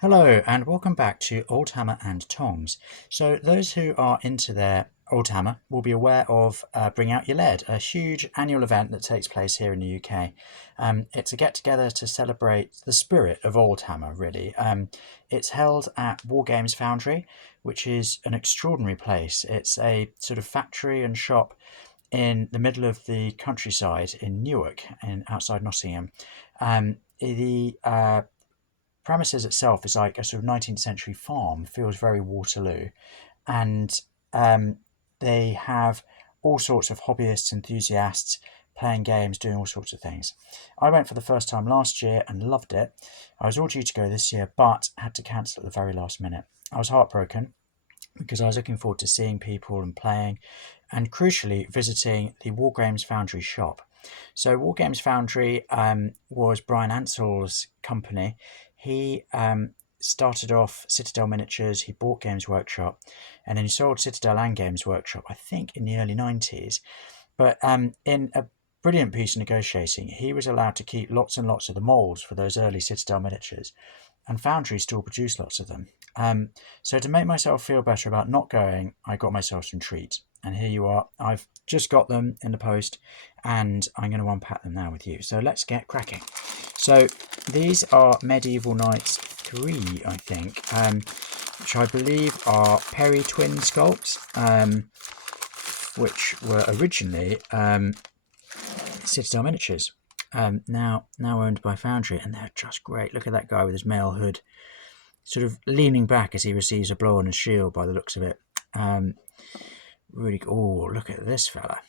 Hello and welcome back to Oldhammer and Tongs. So those who are into their Oldhammer will be aware of Bring Out Your Lead, a huge annual event that takes place here in the UK. It's a get-together to celebrate the spirit of Oldhammer, really. It's held at Wargames Foundry, which is an extraordinary place. It's a sort of factory and shop in the middle of the countryside in Newark, outside Nottingham. The premises itself is like a sort of 19th century farm, feels very Waterloo, and they have all sorts of hobbyists, enthusiasts playing games, doing all sorts of things. I went for the first time last year and loved it. I was all due to go this year, but had to cancel at the very last minute. I was heartbroken because I was looking forward to seeing people and playing, and crucially visiting the Wargames Foundry shop. So Wargames Foundry was Brian Ansell's company. He started off Citadel Miniatures, he bought Games Workshop, and then he sold Citadel and Games Workshop, I think, in the early 90s. But in a brilliant piece of negotiating, he was allowed to keep lots and lots of the molds for those early Citadel miniatures, and Foundry still produced lots of them. So to make myself feel better about not going, I got myself some treats. And here you are. I've just got them in the post, and I'm going to unpack them now with you. So let's get cracking. So these are Medieval Knights 3, I think, which I believe are Perry twin sculpts, which were originally Citadel miniatures, now owned by Foundry, and they're just great. Look at that guy with his mail hood, sort of leaning back as he receives a blow on his shield by the looks of it. Really, oh, look at this fella.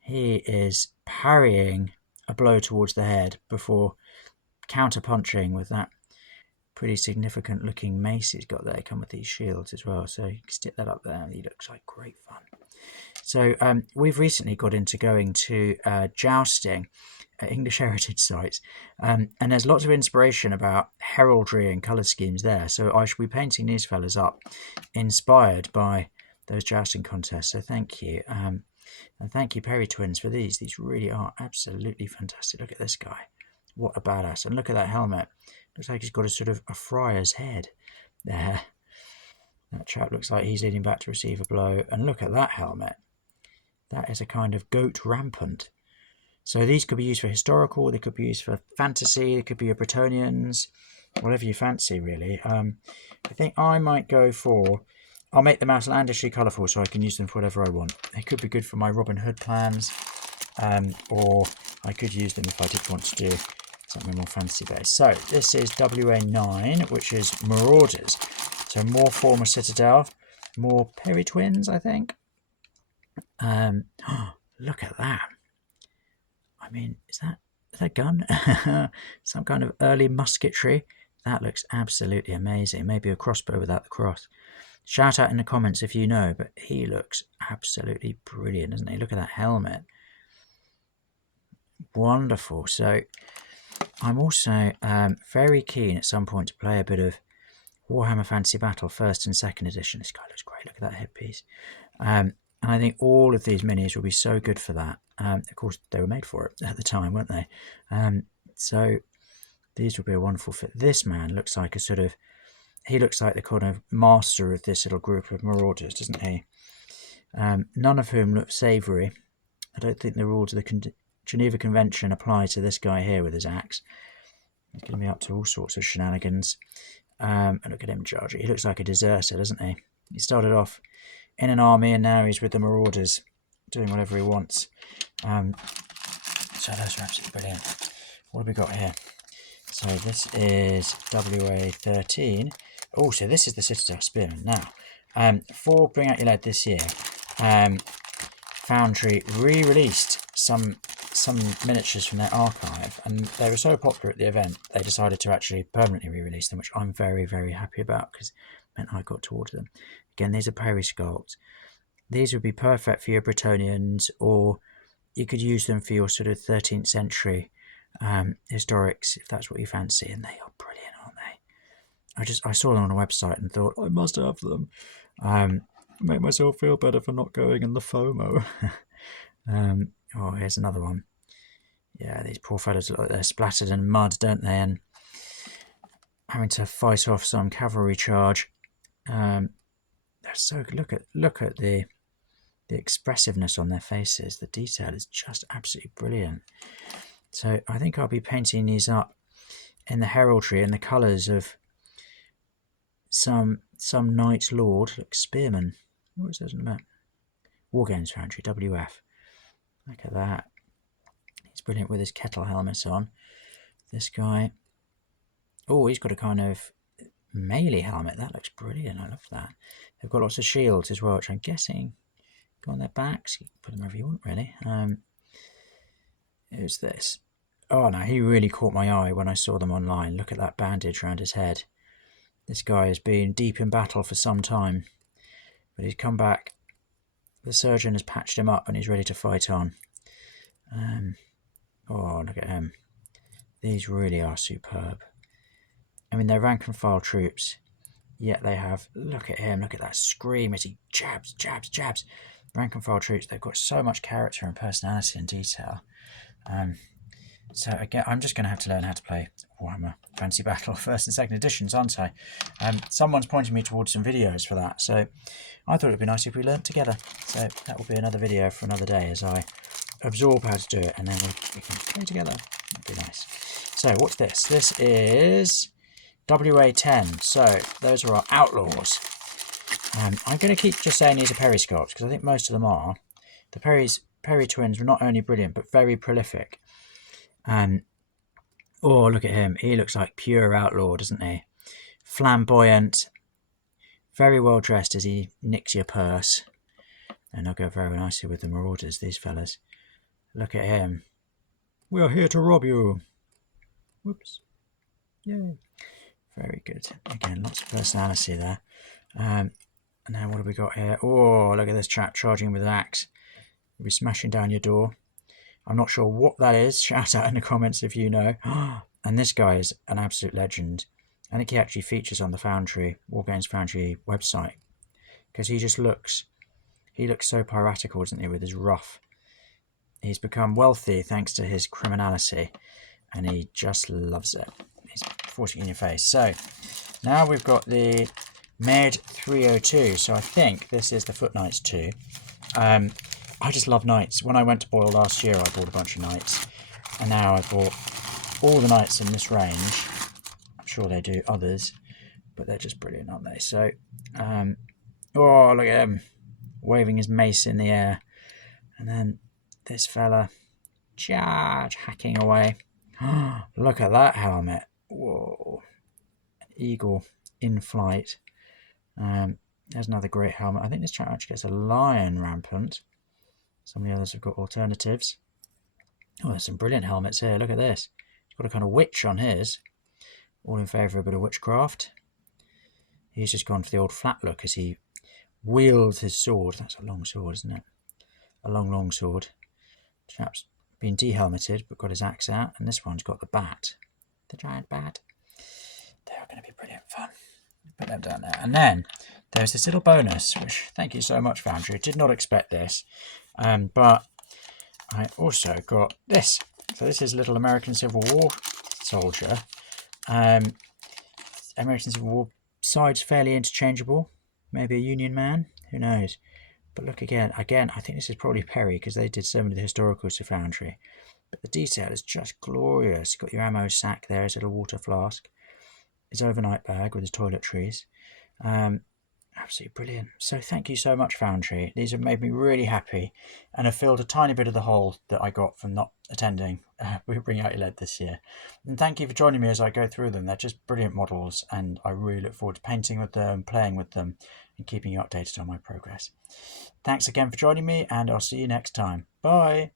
He is parrying a blow towards the head before counter-punching with that pretty significant looking mace he's got there. They come with these shields as well, so you can stick that up there and he looks like great fun. So we've recently got into going to jousting at English heritage sites, and there's lots of inspiration about heraldry and colour schemes there, so I shall be painting these fellas up inspired by those jousting contests. So thank you, and thank you Perry Twins for these. These really are absolutely fantastic. Look at this guy, what a badass. And look at that helmet, looks like he's got a sort of a friar's head there. That chap looks like he's leaning back to receive a blow, and look at that helmet. That is a kind of goat rampant. So these could be used for historical, they could be used for fantasy, they could be your Bretonians, whatever you fancy really. I think I might go for, I'll make them outlandishly colourful so I can use them for whatever I want. They could be good for my Robin Hood plans, or I could use them if I did want to do something more fantasy based. So this is WA9, which is Marauders. So more former Citadel, more Perry Twins, I think. Look at that. I mean, is that a gun? Some kind of early musketry. That looks absolutely amazing. Maybe a crossbow without the cross. Shout out in the comments if you know, but he looks absolutely brilliant, doesn't he? Look at that helmet. Wonderful. So I'm also very keen at some point to play a bit of Warhammer Fantasy Battle 1st and 2nd edition. This guy looks great. Look at that headpiece. And I think all of these minis will be so good for that. Of course, they were made for it at the time, weren't they? So these will be a wonderful fit. This man looks like a sort of, he looks like the kind of master of this little group of marauders, doesn't he? None of whom look savoury. I don't think the rules of the Geneva Convention apply to this guy here with his axe. He's going to be up to all sorts of shenanigans. And look at him charging. He looks like a deserter, doesn't he? He started off in an army and now he's with the Marauders doing whatever he wants. So those are absolutely brilliant. What have we got here? So this is WA13. Oh, so this is the Citadel Spearmen. Now, for Bring Out Your Lead this year, Foundry re-released some miniatures from their archive, and they were so popular at the event they decided to actually permanently re-release them, which I'm very, very happy about because it meant I got to order them. Again, these are Perry sculpts. These would be perfect for your Bretonians, or you could use them for your sort of 13th century historics if that's what you fancy, and they are brilliant, aren't they? I saw them on a website and thought I must have them. Make myself feel better for not going in the FOMO. Oh, here's another one. Yeah, these poor fellows look like they're splattered in mud, don't they? And having to fight off some cavalry charge. They're so look at the expressiveness on their faces. The detail is just absolutely brilliant. So I think I'll be painting these up in the heraldry and the colours of some Knight Lord, like spearmen. What is this on the map? Wargames Foundry, WF. Look at that. He's brilliant with his kettle helmet on. This guy. Oh, he's got a kind of melee helmet. That looks brilliant. I love that. They've got lots of shields as well, which I'm guessing go on their backs. You can put them wherever you want, really. Who's this? Oh, no, he really caught my eye when I saw them online. Look at that bandage around his head. This guy has been deep in battle for some time, but he's come back. The surgeon has patched him up and he's ready to fight on. Oh, look at him. These really are superb. I mean, they're rank and file troops, yet they have, look at him, look at that scream as he jabs, jabs, jabs. Rank and file troops, they've got so much character and personality and detail. So again, I'm just going to have to learn how to play Warhammer Fantasy Battle 1st and 2nd editions, aren't I? Someone's pointing me towards some videos for that, so I thought it'd be nice if we learnt together. So that will be another video for another day as I absorb how to do it, and then we can play together. That'd be nice. So what's this? This is WA10. So those are our Outlaws. I'm going to keep just saying these are periscopes because I think most of them are. The Perry twins were not only brilliant but very prolific. Oh, look at him. He looks like pure outlaw, doesn't he? Flamboyant, very well dressed as he nicks your purse. And they'll go very nicely with the Marauders, these fellas. Look at him. We're here to rob you. Whoops. Yay. Very good. Again, lots of personality there. And now what have we got here? Oh, look at this chap charging with an axe. He'll be smashing down your door. I'm not sure what that is. Shout out in the comments if you know. And this guy is an absolute legend. I think he actually features on the Foundry, Wargames Foundry website. Because he just looks so piratical, doesn't he, with his ruff. He's become wealthy thanks to his criminality. And he just loves it. He's forcing it in your face. So, now we've got the Med 302. So I think this is the Foot Knights 2. I just love knights. When I went to Boyle last year, I bought a bunch of knights. And now I bought all the knights in this range. I'm sure they do others, but they're just brilliant, aren't they? So, oh, look at him waving his mace in the air. And then this fella, charge, hacking away. Look at that helmet. Whoa. Eagle in flight. There's another great helmet. I think this chap actually gets a lion rampant. Some of the others have got alternatives. Oh, there's some brilliant helmets here. Look at this. He's got a kind of witch on his. All in favour of a bit of witchcraft. He's just gone for the old flat look as he wields his sword. That's a long sword, isn't it? A long, long sword. Chap's been dehelmeted, but got his axe out. And this one's got the bat. The giant bat. They're going to be brilliant fun. Put them down there. And then there's this little bonus, which thank you so much, Foundry. Did not expect this. But I also got this. So this is a little American Civil War soldier. American Civil War side's fairly interchangeable. Maybe a Union man. Who knows? But look again. I think this is probably Perry because they did so many of the historicals to Foundry. But the detail is just glorious. You've got your ammo sack there, his little water flask. His overnight bag with his toiletries. Absolutely brilliant. So thank you so much, Foundry. These have made me really happy and have filled a tiny bit of the hole that I got from not attending Bring Out Your Lead this year. And thank you for joining me as I go through them. They're just brilliant models and I really look forward to painting with them, playing with them and keeping you updated on my progress. Thanks again for joining me and I'll see you next time. Bye!